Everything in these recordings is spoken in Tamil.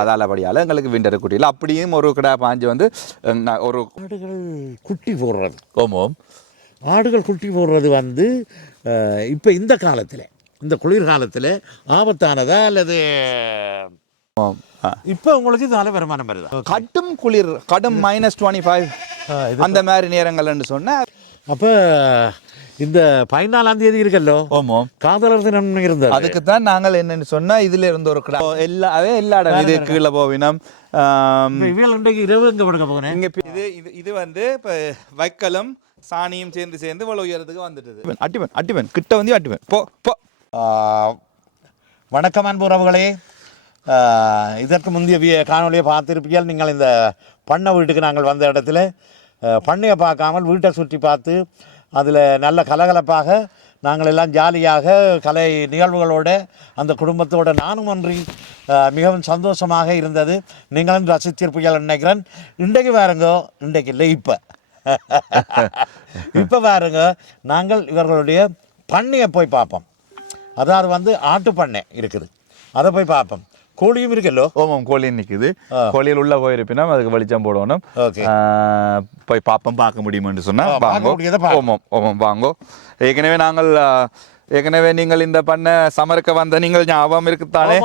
அதாலபடியால் எங்களுக்கு விண்டர் குட்டியில் அப்படியும் ஒரு கடை பாஞ்சு வந்து ஒரு ஆடுகள் குட்டி போடுறது. ஓமோம் ஆடுகள் குட்டி போடுறது வந்து இப்போ இந்த காலத்தில், இந்த குளிர்காலத்தில் ஆபத்தானதா அல்லது இப்போ உங்களுக்கு இதால வருமானம் வருதா? கடும் குளிர், கடும் -25 அந்த மாதிரி நேரங்கள்னு சொன்னால் அப்போ இந்த 14ஆம் தேதி இருக்கல்லோ, ஓமோம் காதலர் தினம் இருந்தது. அதுக்கு தான் நாங்கள் என்னன்னு சொன்னால் இதில் இருந்து ஒரு கடை எல்லா இடம் இது கீழே போவினோம். இவங்க இன்றைக்கு இரவு இங்கே படுக்க போகிறேன். இங்கே இது வந்து இப்போ வைக்கலும் சாணியும் சேர்ந்து இவ்வளோ உயரத்துக்கு வந்துட்டுது. அட்டிவன் கிட்ட வந்து அட்டிவன் போ போ. வணக்கம் அன்பு உறவுகளே, இதற்கு முந்தைய காணொலியை பார்த்திருப்பீர்கள். நீங்கள் இந்த பண்ணை வீட்டுக்கு நாங்கள் வந்த இடத்துல பண்ணையை பார்க்காமல் வீட்டை சுற்றி பார்த்து அதில் நல்ல கலகலப்பாக நாங்கள் எல்லாம் ஜாலியாக கலை நிகழ்வுகளோடு அந்த குடும்பத்தோடு நானும் ஒன்றி மிகவும் சந்தோஷமாக இருந்தது. நீங்களும் ரசித்திருப்பீர்கள் நினைக்கிறேன். இன்றைக்கு பாருங்க, இன்றைக்கு இல்லை இப்போ பாருங்க, நாங்கள் இவர்களுடைய பண்ணையை போய் பார்ப்போம். அதாவது வந்து ஆட்டு பண்ணை இருக்குது, அதை போய் பார்ப்போம். கோழியும் இருக்குல்லோ? ஓமம், கோழியும் நிற்குது. கோழியில் உள்ள போயிருப்பினா அதுக்கு வெளிச்சம் போடணும். போய் பார்க்க முடியுமென்று சொன்னால் வாங்கோ. ஓமம் வாங்கோ. ஏற்கனவே நீங்கள் இந்த பண்ண சமர்க்க வந்த நீங்கள் ஞாபகம் இருக்குத்தானே?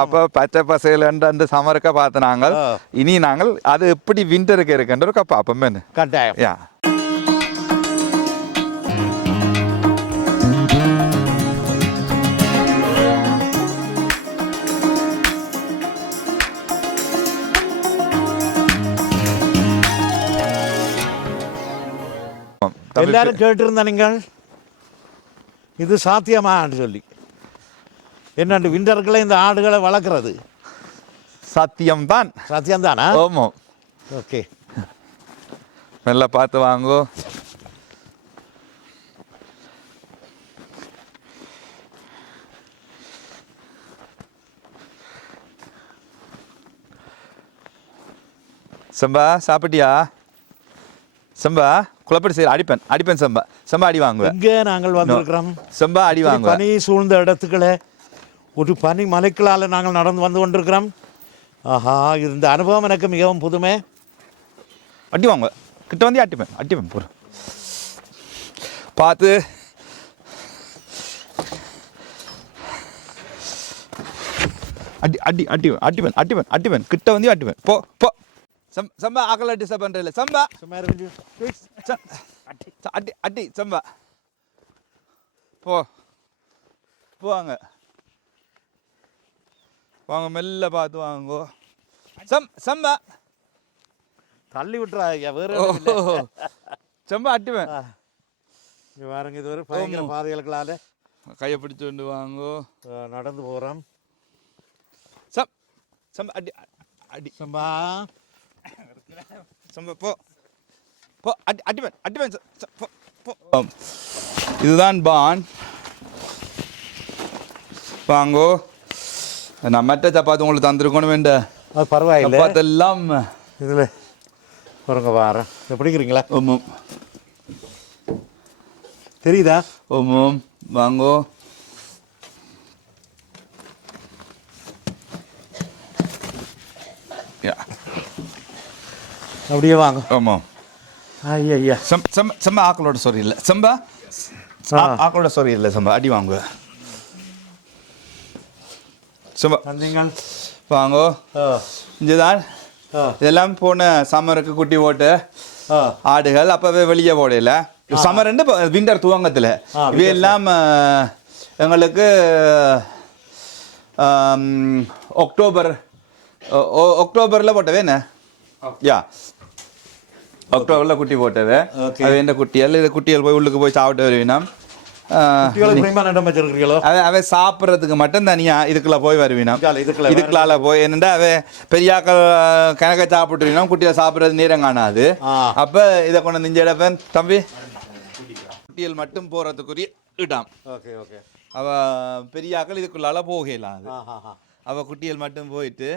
அப்போ பச்சை பசையில் அந்த சமர்க்க பார்த்து நாங்கள் இனி நாங்கள் அது எப்படி விண்டருக்கு இருக்கின்ற ஒரு பார்ப்போம். என்ன கட்டாயம். யா எல்லாரும் கேட்டிருந்த நீங்கள் இது சாத்தியமான்னு சொல்லி, என்னண்டு விண்டர்களை இந்த ஆடுகளை வளர்க்குறது சத்தியம்தானா? ஆமாம். ஓகே, நல்லா பார்த்து வாங்கோ. சம்பா சாப்பிட்டியா? சம்பா குழப்படி செய்ய அடிப்பேன் சம்பா அடி வாங்குவேன். இங்கே நாங்கள் வந்திருக்கிறோம். சம்பா அடி வாங்குவேன். பனி சூழ்ந்த இடத்துக்களை ஒரு பனி மலைக்களால் நாங்கள் நடந்து வந்து கொண்டிருக்கிறோம். ஆஹா, இந்த அனுபவம் எனக்கு மிகவும் புதுமை. அடி வாங்குவேன், கிட்ட வந்து அடிப்பேன் போகிறேன் பார்த்து. அடிப்பேன் கிட்ட வந்து அடிப்பேன். போ போ சம்பா ஆக்கல டிஸ்டர்ப் பண்றல. சம்பா அடி சம்பா போவாங்க மெல்ல பார்த்து வாங்கோ. சம்பா தள்ளி விட்டுறாங்க வேற. சம்பா அடிப்பேன். பாருங்க, இது ஒரு பயங்கர பாதைகளுக்களால கையை பிடிச்சு கொண்டு வாங்கோ. நடந்து போகிறோம். சம்பா அடி சம்பா போ அடிப்பேன். இதுதான் பான் வாங்கோ. நான் மற்ற சப்பாத்தி உங்களுக்கு தந்துருக்கணும் வேண்ட. அது பரவாயில்லை, சப்பாத்தெல்லாம் இதில் பாருங்க. வாரேன், இதை பிடிக்கிறீங்களா? ஓமம், தெரியுதா? ஓமம் வாங்கோ. அப்படியே வாங்க. ஆமாம். ஐயா சம்பா ஆக்களோட சொறி இல்லை. சம்பா ஆக்களோட சொறி இல்லை. சம்பா அடி வாங்குவேன். சம்பா நீங்கள் வாங்கோ. இங்கேதான் இதெல்லாம் போன சம்மருக்கு குட்டி போட்டு ஆடுகள் அப்பவே வெளியே போடல. சம்மர் விண்டர் துவங்கத்தில் இவையெல்லாம் எங்களுக்கு அக்டோபரில் போட்டவே என்ன? யா, அக்டோபரில் குட்டி போட்டது. அது என்ன குட்டிகள்? இது குட்டிகள் போய் உள்ளுக்கு போய் சாப்பிட்டு வருவீனா? அவ சாப்பிட்றதுக்கு மட்டும் தனியா இதுக்குள்ள போய் வருவீனா? இதுக்குள்ளால போய் என்னண்டா அவ பெரியாக்கள் கணக்க சாப்பிட்டுருவீனா, குட்டியை சாப்பிட்றது நேரம் காணாது. அப்ப இதை கொண்டு வந்து இடப்பேன் தம்பி. குட்டிகள் மட்டும் போறதுக்குரிய இடம். அவ பெரியாக்கள் இதுக்குள்ளால போகலாம். அவ குட்டிகள் மட்டும் போயிட்டு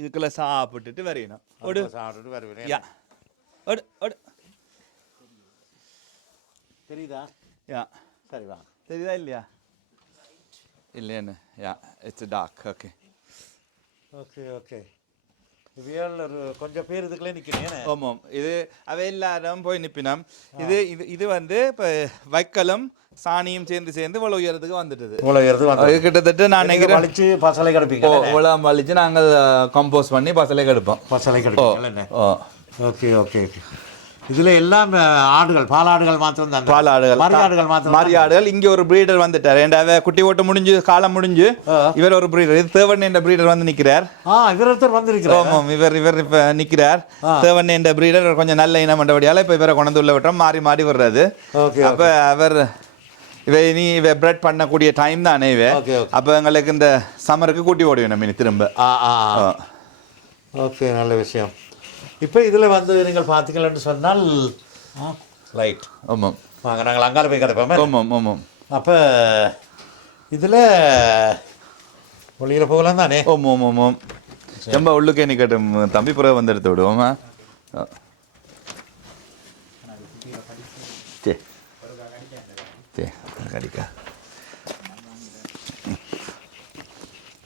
இதுக்குள்ள சாப்பிட்டுட்டு வருவீனா? தெரியுதா? யா, சரிவா. தெரியுதா இல்லையா? இல்லைன்னு. Yeah, it's dark. Okay, okay okay இவையால் ஒரு கொஞ்சம் பேர் இதுக்குள்ளே நிற்கிறேன். ஆமாம், இது அவை எல்லாரும் போய் நிப்பினோம். இது இது இது வந்து இப்போ வைக்கலும் சாணியும் சேர்ந்து இவ்வளோ உயரத்துக்கு வந்துட்டுது. அது கிட்டத்தட்ட நான் நினைக்கிறேன் வலிச்சு பசலை கடுப்பீங்க. இவ்வளோ வலிச்சு நாங்கள் கம்போஸ் பண்ணி பசலை கெடுப்போம். பசலை கடுப்பீங்க. Okay okay okay. இதுல எல்லாம் ஆடுகள், பாலாடுகள் மாத்திரம் தான். பாலாடுகள், மாரியாடுகள் மாத்திரம். மாரியாடுகள். இங்க ஒரு பிரீடர் வந்துட்டார். ஏண்டாவே குட்டி ஓட்ட முடிஞ்சு காலம் முடிஞ்சு இவர் ஒரு பிரீடர். இது தேவன் என்ற பிரீடர் வந்து நிக்கிறார். இவர் ஒருத்தர் வந்திருக்கிறார். ஆமாம், இவர் இப்ப நிக்கிறார். தேவன் என்ற பிரீடர் கொஞ்சம் நல்ல இனம் என்றபடியால இப்ப இவரை கொண்டு உள்ள விட்டோம். மாறி மாறி வர்றது. அப்ப அவர் இவ பிரெட் பண்ணக்கூடிய டைம் தானே இவ. அப்ப எங்களுக்கு இந்த சம்மருக்கு கூட்டி ஓடி வேணும் இனி திரும்ப. ஓகே, நல்ல விஷயம். இப்போ இதில் வந்து நீங்கள் பார்த்தீங்கன்னு சொன்னால் லைட். ஆமாம், வாங்க நாங்கள் அங்கால போய் கிடப்போம். ஆமாம் ஆமாம். அப்போ இதில் ஒளியில் போகலாம் தானே? ஆமாம் ஆமாம். ரொம்ப உள்ளுக்கே நிக்கட்டும் தம்பி, பிறகு வந்து எடுத்து விடுவோமா? சே சே கடிக்கா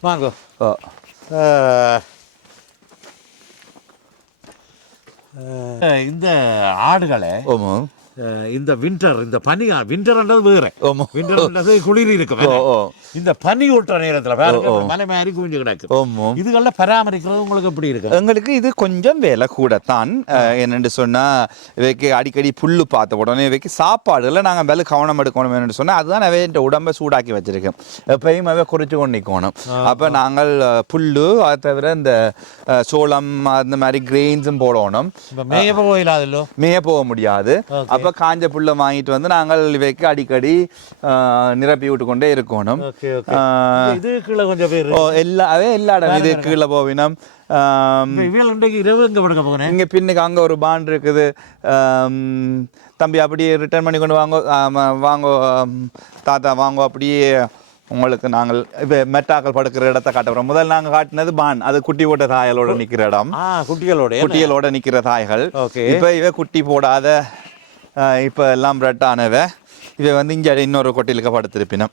வாங்கோ. இந்த ஆடுகளை இந்த வின்டர், இந்த பனி, வின்டர்ன்றது வேற, வின்டர்ன்றது குளிர் இருக்கும். இந்த பனி ஊட்டுற நேரத்தில் மலை மாதிரி குவிஞ்சு கிடக்கு. இதுகளில் பராமரிக்கிறது உங்களுக்கு எப்படி இருக்கு? எங்களுக்கு இது கொஞ்சம் வேலை கூடத்தான். என்னென்னு சொன்னால் இவைக்கு அடிக்கடி புல்லு பார்த்த உடனே இவைக்கு சாப்பாடுல நாங்கள் வேலை கவனம் எடுக்கணும். என்னென்னு சொன்னால் அதுதான் அவை இந்த உடம்பை சூடாக்கி வச்சிருக்கேன். எப்பயும் அவை குறிச்சு கொண்டு நிற்கணும். அப்போ நாங்கள் புல்லு, அதை தவிர இந்த சோளம் அந்த மாதிரி கிரெயின்ஸும் போடணும். மேய போகலாதோ? மேய போக முடியாது. அப்போ காஞ்ச புல்லை வாங்கிட்டு வந்து நாங்கள் இவைக்கு அடிக்கடி நிரப்பி விட்டு கொண்டே இருக்கணும். இது கீழே கொஞ்சம் பேர் எல்லா இடம் இது கீழே போவினம். இங்க பின்னுக்கு அங்க ஒரு பாண்ட் இருக்குது. தம்பி அப்படியே ரிட்டர்ன் பண்ணி கொண்டு வாங்கோ தாத்தா வாங்கோ, அப்படியே உங்களுக்கு நாங்கள் இப்போ மெட்டாக்கள் படுக்கிற இடத்த காட்டுறோம். முதல் நாங்கள் காட்டினது பான், அது குட்டி போட்ட தாயலோட நிற்கிற இடம். குட்டிகளோட நிற்கிற தாய்கள். இப்போ இவ குட்டி போடாத இப்போ எல்லாம் பிரெட் ஆனவ இவை வந்து இங்கே இன்னொரு கொட்டிலுக்கு படுத்திருப்பினோம்.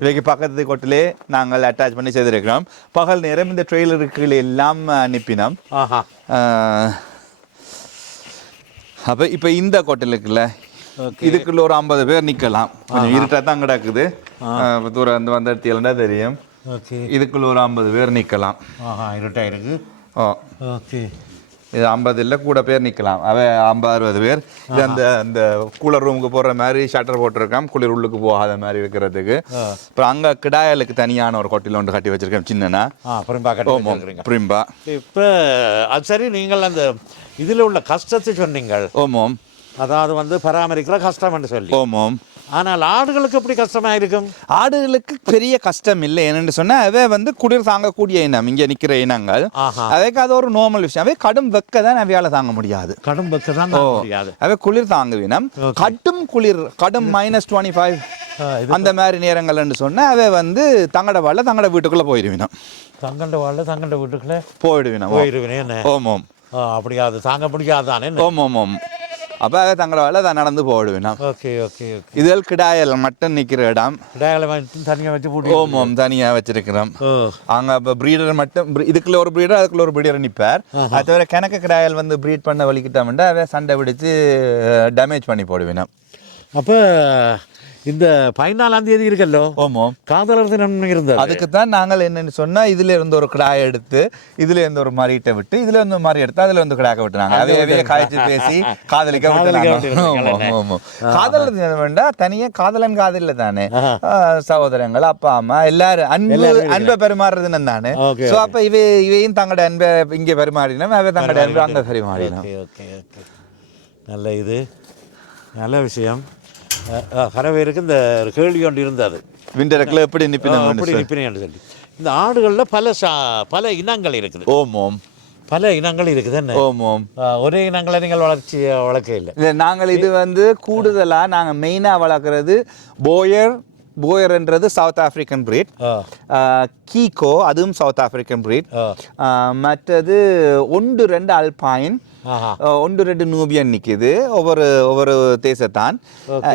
இவைக்கு பக்கத்து கொட்டிலே நாங்கள் அட்டாச் பண்ணி செய்திருக்கிறோம். பகல் நேரம் இந்த ட்ரெயிலருக்கு எல்லாம் அனுப்பினோம். அப்போ இப்போ இந்த கொட்டிலுக்குள்ள இதுக்குள்ள ஒரு 50 பேர் நிற்கலாம். கொஞ்சம் இருட்டாக தான் கிடக்குது, தூரம் வந்த இடத்துல தெரியும். இதுக்குள்ள ஒரு 50 பேர் நிற்கலாம். இருட்டாக இருக்கு. ஓகே, இது 50 இல்லை கூட பேர் நிற்கலாம். அவன் 50-60 பேர். இது அந்த கூலர் ரூமுக்கு போடுற மாதிரி ஷட்டர் போட்டிருக்கான், குளிர் உள்ளுக்கு போகாத மாதிரி வைக்கிறதுக்கு. அப்புறம் அங்கே கிடாயலுக்கு தனியான ஒரு கொட்டில் ஒன்று கட்டி வச்சிருக்கேன், சின்னனா பிரிம்பா. இப்போ அது சரி, நீங்கள் அந்த இதில் உள்ள கஷ்டத்தை சொன்னீங்கள். ஓமோம், அதாவது வந்து பராமரிக்கிற கஷ்டம் என்று சொல்லி. ஓமோம். ஆனால் ஆடுகளுக்கு எப்படி கஷ்டமாக இருக்கும்? ஆடுகளுக்கு பெரிய கஷ்டம் இல்லை. என்னென்னு சொன்னால் அவை வந்து குளிர் தாங்கக்கூடிய இனம். இங்கே நிற்கிற இனங்கள் அவைக்கு அது ஒரு நார்மல் விஷயம். அவை கடும் வெக்க தான் அவையால் தாங்க முடியாது. கடும் வெக்க தான் முடியாது. அவை குளிர் தாங்கும் இனம். கடும் குளிர், கடும் -25 அந்த மாதிரி நேரங்கள்னு சொன்னால் அவை வந்து தங்கட வாழ தங்கட வீட்டுக்குள்ளே போயிடுவினோம். தங்கண்ட வாழ தங்கண்ட வீட்டுக்குள்ளே போயிடுவினோம். ஓமோம். அப்படியா? அது தாங்க முடியாதானே? ஓமோம். அப்போ அதை தங்கள வேலை அதை நடந்து போடுவேன். Okay okay. இதில் கிடாயல் மட்டும் நிற்கிற இடம். கிடாயலை மட்டும் தனியாக வச்சு போட்டு. ஓமோம், தனியாக வச்சிருக்கிறோம். அங்கே இப்போ ப்ரீடர் மட்டும், இதுக்குள்ள ஒரு ப்ரீடர் அதுக்குள்ள ஒரு ப்ரீடர் நிற்பார். அது தவிர கணக்கு கிடாயல் வந்து ப்ரீட் பண்ண வலிக்கிட்டோம்னா அதை சண்டை பிடிச்சு டேமேஜ் பண்ணி போடுவேன். அப்போ இந்த 14ஆம் தேதி இருக்கல்லோ, ஓமோம், காதலர் தினம் இருந்தது. அதுக்கு தான் நாங்கள் என்னன்னு சொன்னால் இதில் இருந்து ஒரு கிடாயை எடுத்து இதில் இருந்து ஒரு மறியிட்ட விட்டு இதில் இருந்து ஒரு மாதிரி எடுத்து அதில் வந்து கிடாக்க விட்டுறாங்க. அதையே காய்ச்சி பேசி காதலிக்க விட்டுறாங்க. காதலர் தினம் வேண்டாம், தனியாக காதலன் காதலில் தானே சகோதரங்கள், அப்பா அம்மா எல்லாரும் அன்பை பரிமாறுற தினம் தானே. ஸோ அப்போ இவையும் தங்களோட அன்பை இங்கே பரிமாறினோம், அவை தங்களோட அன்பை அங்கே பரிமாறினோம். நல்ல இது நல்ல விஷயம். கரவேருக்கு இந்த கேள்வி ஒன்று இருந்தது, விண்டருக்குள்ள எப்படி நிற்பினேன் சொல்லி. இந்த ஆடுகளில் பல இனங்கள் இருக்குது. ஓமோம், பல இனங்கள் இருக்குது. என்ன? ஓமோம். ஒரே இனங்களை நீங்கள் வளர்க்க இல்லை. நாங்கள் இது வந்து கூடுதலாக நாங்கள் மெயினாக வளர்க்குறது போயர்ன்றது சவுத் ஆப்பிரிக்கன் பிரீட், கீகோ அதுவும் சவுத் ஆப்பிரிக்கன் பிரீட், மற்றது 1-2 அல்பைன், ஒன்று ரெண்டு நூபியன் நிற்குது ஒவ்வொரு தேசத்தான்.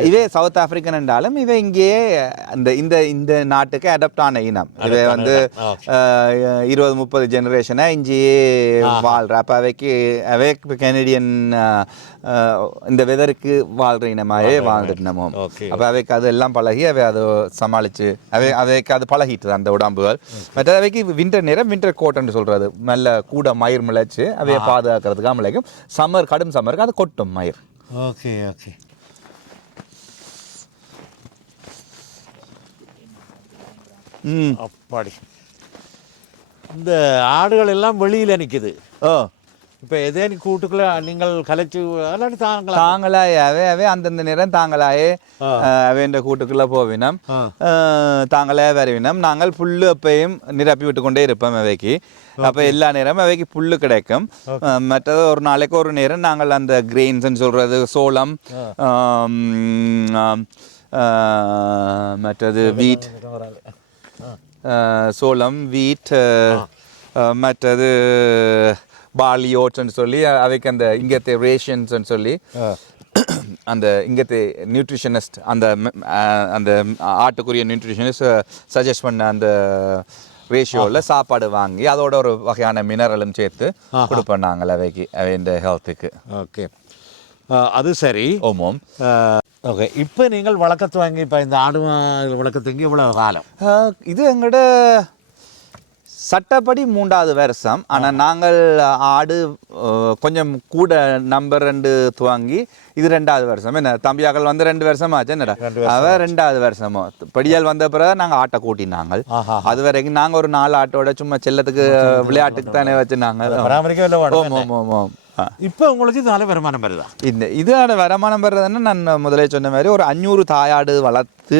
இவே சவுத் ஆப்பிரிக்கன் என்றாலும் இவை இங்கேயே இந்த நாட்டுக்கு அடாப்ட் ஆன இனம். இவை வந்து 20-30 ஜெனரேஷனாக இங்கேயே வாழ்ற. அப்போ அவை கெனடியன் இந்த வெதருக்கு வாழ்ற இனமாகவே வாழ்ந்துட்டோமோ. அப்போ அவைக்கு அது எல்லாம் பழகி அவை அதை சமாளித்து அவைக்கு அது பழகிட்டு அந்த உடம்புகள். மற்ற அவைக்கு வின்டர் நேரம் வின்டர் கோட்னு சொல்கிறது நல்ல கூட மயிர் முளைச்சு அவையை பாதுகாக்கிறதுக்காக முளைக்கும். கடும் சம்மருக்கு அது கொட்டும் மயிர். Okay okay. அப்பாடி இந்த ஆடுகள் எல்லாம் வெளியில் நிற்குது. இப்போ எதே கூட்டுக்குள்ள நீங்கள் கலைச்சு தாங்களாயே அந்தந்த நேரம் தாங்களாயே அவைன்ற கூட்டுக்குள்ள போவினோம், தாங்களே வருவினோம். நாங்கள் புல்லு அப்பையும் நிரப்பி விட்டு கொண்டே இருப்போம் அவைக்கு. அப்போ எல்லா நேரமும் அவைக்கு புல்லு கிடைக்கும். மற்றது ஒரு நாளைக்கு ஒரு நேரம் நாங்கள் அந்த கிரெயின்ஸ்ன்னு சொல்றது சோளம், மற்றது வீட், சோளம் வீட், மற்றது பார்லி ஓட்ஸ்ன்னு சொல்லி அவைக்கு அந்த இங்கത്തെ ரேஷன்ஸ்ன்னு சொல்லி அந்த இங்கത്തെ நியூட்ரிஷனிஸ்ட் அந்த ஆட்டுக்குரிய நியூட்ரிஷனிஸ்ட் சஜஸ்ட் பண்ண அந்த ரேஷியோவில் சாப்பாடு வாங்கி அதோட ஒரு வகையான மினரலும் சேர்த்து கொடுப்போம் நாங்கள் அவைக்கு அவைன்ற ஹெல்த்துக்கு. ஓகே, அது சரி. ஓமோம். ஓகே, இப்போ நீங்கள் வழக்கத்து வாங்கி இப்போ இந்த ஆடு வழக்கத்துக்கு இவ்வளோ காலம்? இது எங்களோட சட்டப்படி 3வது வருஷம். ஆனால் நாங்கள் ஆடு கொஞ்சம் கூட நம்பர் 2 துவங்கி இது 2வது வருஷம். என்ன தம்பியாக்கள் வந்து 2 வருஷம் ஆச்சு. என்னடா அவ 2வது வருஷமோ படியால் வந்த பிறகு நாங்கள் ஆட்டை கூட்டினாங்க. அது வரைக்கும் நாங்கள் ஒரு 4 ஆட்டோட சும்மா செல்லத்துக்கு விளையாட்டுக்கு தானே வச்சுனாங்க. இப்போ உங்களுக்கு இதனால வருமானம் வருதா? இதோட வருமானம் வர்றதுன்னு நான் முதலே சொன்ன மாதிரி ஒரு 500 தாயாடு வளர்த்து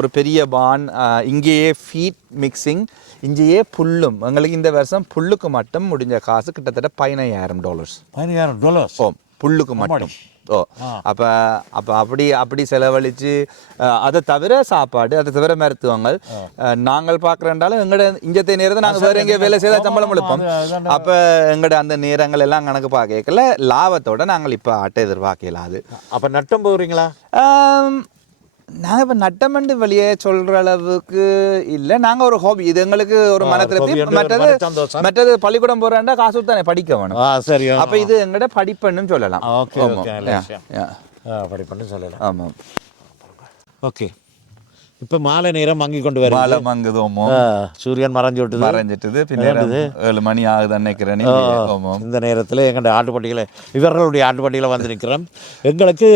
ஒரு பெரிய பான் இங்கேயே ஃபீட் மிக்சிங் இங்கேயே புல்லும். எங்களுக்கு இந்த வருஷம் புல்லுக்கு மட்டும் முடிஞ்ச காசு கிட்டத்தட்ட $15,000. $15,000? ஓ, புல்லுக்கு மட்டும். ஓ, அப்போ அப்படி செலவழித்து அதை தவிர சாப்பாடு, அதை தவிர மருத்துவங்கள் நாங்கள் பார்க்குறேன்டாலும் எங்களோட இங்கத்தை நேரத்தை நாங்கள் வேறு எங்கேயோ வேலை செய்தால் சம்பளம் எழுப்போம். அப்போ எங்களோட அந்த நேரங்கள் எல்லாம் கணக்கு பார்க்கல லாபத்தோடு நாங்கள் இப்போ ஆட்டை எதிர்பார்க்கலாம். அது அப்போ நட்டம் போகிறீங்களா? நாங்கள் இப்போ நட்டமண்டு வெளியே சொல்கிற அளவுக்கு இல்லை. நாங்கள் ஒரு ஹாபி, இது எங்களுக்கு ஒரு மன திருப்தி. மற்றது பள்ளிக்கூடம் போகிறேன்டா காசு தானே படிக்க வேணும். சரி, அப்போ இது எங்கள்கிட்ட படிப்புன்னு சொல்லலாம். படிப்புன்னு சொல்லலாம். ஆமாம். ஓகே, இப்போ மாலை நேரம் மங்கி கொண்டு வர மாலை மங்குதோமோ, சூரியன் மறைஞ்சிட்டுது. பின்னாடி 7 மணி ஆகுது நினைக்கிறேன். இந்த நேரத்தில் எங்களுடைய ஆட்டுப்பட்டிகளை இவர்களுடைய ஆட்டுப்பட்டிகளை வந்து நிற்கிறோம் எங்களுக்கு.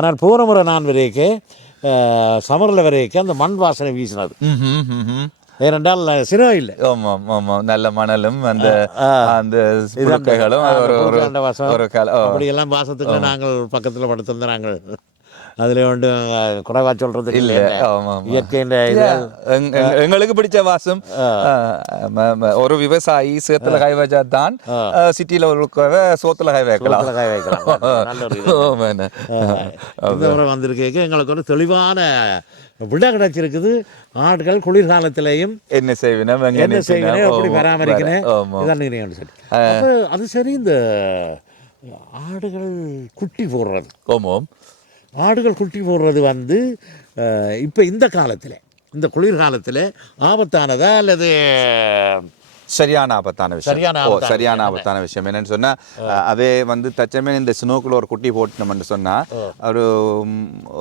ஆனால் போன முறை நான் வரைக்கும் சமரில் வரைக்கும் அந்த மண் வாசனை வீசினது. ஏனென்றால் சிரம் இல்லை. ஆமாம் ஆமாம், நல்ல மணலும் அந்த அப்படியெல்லாம் வாசத்துக்கு நாங்கள் பக்கத்தில் படுத்திருந்தோம். நாங்கள் அதில் ஒன்று குறைவா சொல்றது இல்லை. இயற்கைன்ற எங்களுக்கு பிடிச்ச வாசம். ஒரு விவசாயி சேத்துல கை வச்சா தான் சிட்டியில ஒரு சோத்துல கை வைக்கலாம். வந்திருக்க எங்களுக்கு ஒரு தெளிவான விட கிடைச்சிருக்குது. ஆடுகள் குளிர்காலத்திலையும் என்ன செய்வினோம், எப்படி பராமரிக்கணும் சொல்லி. அது சரி, இந்த ஆடுகள் குட்டி போடுறது. ஓமோம். ஆடுகள் குட்டி போடுறது வந்து இப்போ இந்த காலத்தில், இந்த குளிர்காலத்தில் ஆபத்தானதா அல்லது சரியான ஆபத்தான விஷயம்? சரியான ஆபத்தான விஷயம். என்னன்னு சொன்னா அவே வந்து தச்சமே இந்த ஸ்னோக்குள்ள ஒரு குட்டி போட்டோம்னு சொன்னா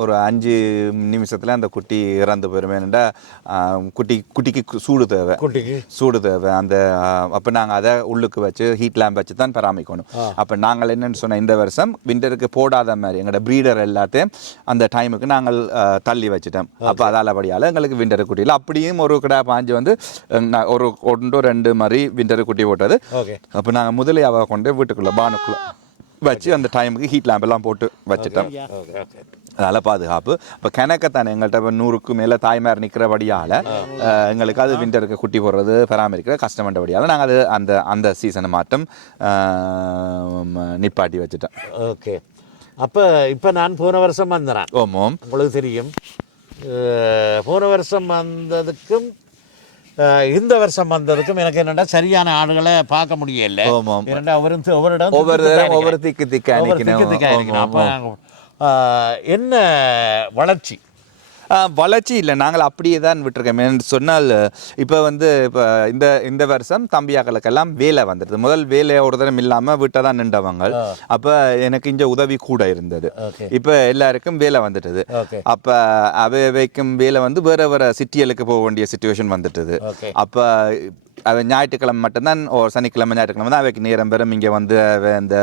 ஒரு 5 நிமிஷத்துல அந்த குட்டி இறந்து போயிடும். ஏன்னா குட்டிக்கு சூடு தேவை. அந்த அப்போ நாங்கள் அதை உள்ளுக்கு வச்சு ஹீட் லேம்ப் வச்சு தான் பராமரிக்கணும். அப்போ நாங்கள் என்னென்னு சொன்னால் இந்த வருஷம் விண்டருக்கு போடாத மாதிரி எங்களோட ப்ரீடர் எல்லாத்தையும் அந்த டைமுக்கு நாங்கள் தள்ளி வச்சுட்டோம். அப்போ அதாலபடியால் எங்களுக்கு விண்டர் குட்டியில் அப்படியும் ஒரு கடை பாஞ்சு வந்து ஒரு 1-2 மாதிரி விண்டர் குட்டி போட்டது. அப்போ நாங்கள் முதலே அவ கொண்டு வீட்டுக்குள்ளே பானுக்குள்ளே வச்சு அந்த டைமுக்கு ஹீட் லேம்ப் எல்லாம் போட்டு வச்சுட்டோம். அதனால் பாதுகாப்பு. இப்போ கிணக்கத்தானே எங்கள்கிட்ட இப்போ 100க்கு மேலே தாய்மார் நிற்கிறபடியால் எங்களுக்கு அது விண்டருக்கு குட்டி போடுறது பராமரிக்கிற கஷ்டமன்றபடியால் நாங்கள் அது அந்த சீசனை மாற்றம் நிப்பாட்டி வச்சுட்டோம். ஓகே, அப்போ இப்போ நான் போன வருஷம் வந்தேன். ஓமோம், உங்களுக்கு தெரியும். போன வருஷம் வந்ததுக்கும் இந்த வருஷம் வந்ததுக்கும் எனக்கு என்னென்னா சரியான ஆடுகளை பார்க்க முடியல. ஆமாம். ஏன்னா ஒவ்வொரு திக்கு திக்கா அப்போ என்ன வளர்ச்சி வளர்ச்சி இல்லை, நாங்கள் அப்படியே தான் விட்டுருக்கோம். என்று சொன்னால் இப்போ இந்த வருஷம் தம்பியாக்களுக்கெல்லாம் வேலை வந்துடுது. முதல் வேலை ஒரு தரம் இல்லாமல் வீட்டை தான் நின்றவங்க. அப்போ எனக்கு இங்கே உதவி கூட இருந்தது. இப்போ எல்லாருக்கும் வேலை வந்துட்டுது. அப்போ அவைக்கும் வேலை வேறு வேறு சிட்டிகளுக்கு போக வேண்டிய சுச்சுவேஷன் வந்துட்டுது. அப்போ ஞாயிற்றுக்கிழமை மட்டும்தான், சனிக்கிழமை ஞாயிற்றுக்கிழமை தான் அவைக்கு நேரம் பெறும் இங்கே இந்த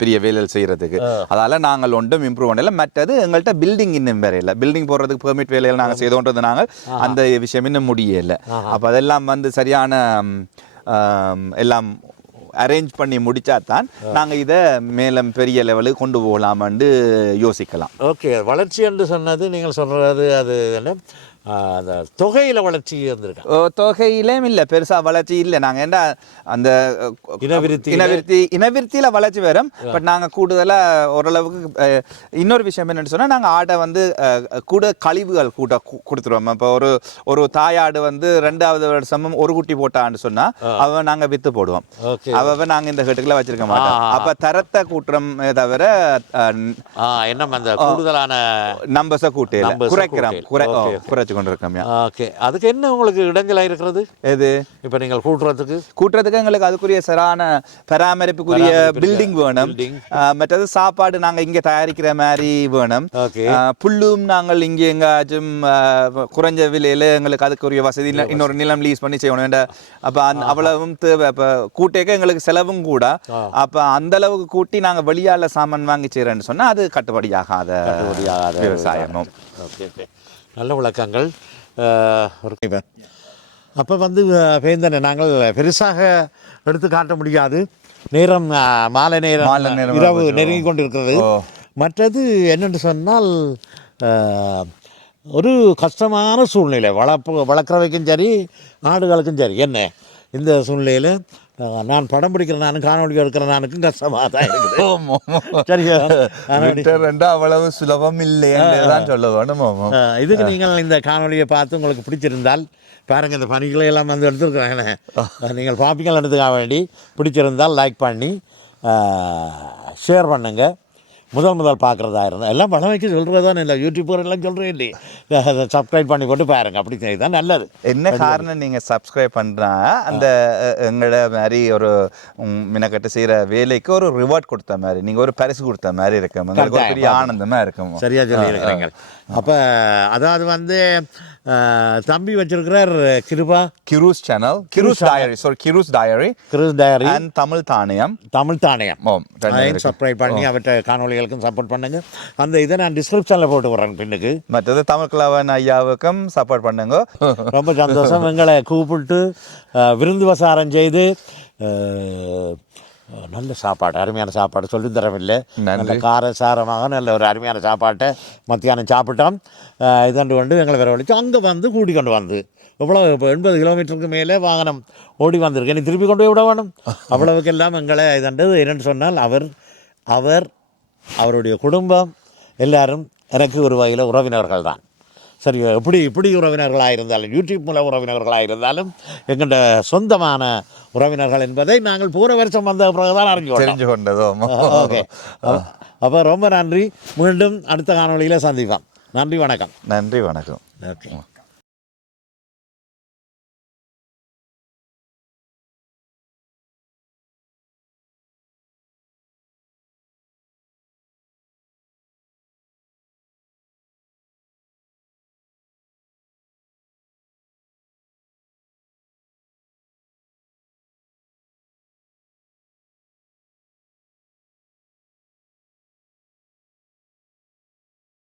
பெரிய வேலைகள் செய்கிறதுக்கு. அதால் நாங்கள் ஒன்றும் இம்ப்ரூவ் பண்ணல. மற்றது எங்கள்கிட்ட பில்டிங் இன்னும் வேற இல்லை. பில்டிங் போடுறதுக்கு பெர்மிட் வேலைகள் நாங்கள் செய்தோன்றது நாங்கள் அந்த விஷயம் இன்னும் முடியலை. அப்போ அதெல்லாம் சரியான எல்லாம் அரேஞ்ச் பண்ணி முடிச்சா தான் நாங்கள் இதை மேலும் பெரிய லெவலுக்கு கொண்டு போகலாமான்னு யோசிக்கலாம். ஓகே, வளர்ச்சி என்று சொன்னது நீங்கள் சொல்கிறது அது என்ன அந்த தொகையில் வளர்ச்சி வந்திருக்கா? தொகையிலேயும் இல்லை, பெருசாக வளர்ச்சி இல்லை. நாங்கள் ஏண்டா அந்த இனவிருத்தியில் வளர்ச்சி வரும். பட் நாங்கள் கூடுதலாக ஓரளவுக்கு இன்னொரு விஷயம் என்னென்னு சொன்னால், நாங்கள் ஆட்டை கூட கழிவுகள் கொடுத்துருவோம். இப்போ ஒரு தாயாடு 2வது வருஷமும் ஒரு குட்டி போட்டான்னு சொன்னால் அவன் நாங்கள் விற்று போடுவோம். அவ நாங்கள் இந்த கட்டுக்குள்ள வச்சிருக்க மாட்டோம். அப்போ தரத்தை கூட்டுறோம் தவிர என்ன அந்த கூடுதலான நம்பர்ஸை கூட்டு குறைக்கிறோம், குறைச்சு கொண்டிருக்கோம். ஓகே, அதுக்கு என்ன உங்களுக்கு இடைஞ்சலாக இருக்கிறது? எது இப்போ நீங்கள் கூட்டுறதுக்கு எங்களுக்கு அதுக்குரிய சரான பராமரிப்புக்குரிய பில்டிங் வேணும். மற்றது சாப்பாடு நாங்கள் இங்கே தயாரிக்கிற மாதிரி வேணும். புல்லும் நாங்கள் இங்கே எங்காச்சும் குறைஞ்ச விலையில எங்களுக்கு அதுக்குரிய வசதி இன்னொரு நிலம் லீஸ் பண்ணி செய்யணும் வேண்டாம். அப்போ அவ்வளவும் தேவை. இப்போ கூட்டேக்க எங்களுக்கு செலவும் கூட. அப்போ அந்த அளவுக்கு கூட்டி நாங்கள் வெளியால சாமான் வாங்கி செய்கிறேன்னு சொன்னால் அது கட்டுப்படியாகாத விவசாயமும். ஓகே, நல்ல விளக்கங்கள். அப்போ வேந்தனை நாங்கள் பெருசாக எடுத்து காட்ட முடியாது. நேரம் மாலை நேரம் இரவு நெருங்கி கொண்டிருக்கிறது. மற்றது என்னென்று சொன்னால் ஒரு கஷ்டமான சூழ்நிலை. வளர்க்குறவைக்கும் சரி ஆடுகளுக்கும் சரி. என்ன இந்த சூழ்நிலையில் நான் படம் பிடிக்கிறேன், நானும் காணொலி எடுக்கிற நானுக்கும் கஷ்டமாக தான் இருக்குது. சரியா, அவ்வளவு சுலபம் இல்லைன்னு சொல்ல வேணும். இதுக்கு நீங்கள் இந்த காணொலியை பார்த்து உங்களுக்கு பிடிச்சிருந்தால் பாருங்கள், இந்த பணிகளை எல்லாம் எடுத்துருக்குறாங்க. நீங்கள் பார்ப்பீங்கள் எடுத்துக்காக வேண்டி பிடிச்சிருந்தால் லைக் பண்ணி ஷேர் பண்ணுங்கள். முதல் பார்க்குறதா இருந்தால் எல்லாம் பழமைக்கு சொல்கிறது தான் இல்லை, யூடியூப்பர் எல்லாம் சொல்கிறேன் இல்லையே, சப்ஸ்கிரைப் பண்ணி போட்டு பாருங்க. அப்படி தான் நல்லது. என்ன காரணம், நீங்கள் சப்ஸ்கிரைப் பண்ணுறா அந்த எங்களோட மாதிரி ஒரு மினக்கட்டு செய்கிற வேலைக்கு ஒரு ரிவார்ட் கொடுத்த மாதிரி, நீங்கள் ஒரு பரிசு கொடுத்த மாதிரி இருக்கும், ஒரு பெரிய ஆனந்தமாக இருக்கும். சரியாக சொல்லியிருக்கிறீங்க. அப்போ அதாவது தம்பி வச்சிருக்கிறார் Cruise channel, Cruise dairy and Tamil தானியம். சப்ஸ்கிரைப் பண்ணி அவற்றை காணொலிகளுக்கும் சப்போர்ட் பண்ணுங்க. அந்த இதை நான் டிஸ்கிரிப்ஷனில் போட்டு விட்றேன் பின்னுக்கு. மற்றது தமிழ்கிழவன் ஐயாவுக்கும் சப்போர்ட் பண்ணுங்க. ரொம்ப சந்தோஷம். எங்களை கூப்பிட்டு விருந்து வசாரம் செய்து நல்ல சாப்பாடு, அருமையான சாப்பாடு சொல்லி தரவில்லை. நல்ல காரசாரமாக நல்ல ஒரு அருமையான சாப்பாட்டை மத்தியானம் சாப்பிட்டோம். இதண்டு எங்களை வரவழைச்சு அங்கே கூட்டி கொண்டு எவ்வளோ இப்போ 80 கிலோமீட்டருக்கு மேலே வாகனம் ஓடி வந்திருக்கு. நீ திருப்பி கொண்டு போய் விட வேணும். அவ்வளவுக்கெல்லாம் எங்களை என்னென்னு சொன்னால் அவருடைய குடும்பம் எல்லாரும் எனக்கு ஒரு வகையில் உறவினர்கள் தான். சரி, இப்படி உறவினர்களாக இருந்தாலும், யூடியூப் மூலம் உறவினர்களாக இருந்தாலும் எங்கள்ட சொந்தமான உறவினர்கள் என்பதை நாங்கள் போகிற வருஷம் வந்த பிறகுதான் தெரிஞ்சு கொண்டதோ. ஓகே, அப்போ ரொம்ப நன்றி. மீண்டும் அடுத்த காணொலியில் சந்திப்போம். நன்றி, வணக்கம். நன்றி, வணக்கம். ஓகே.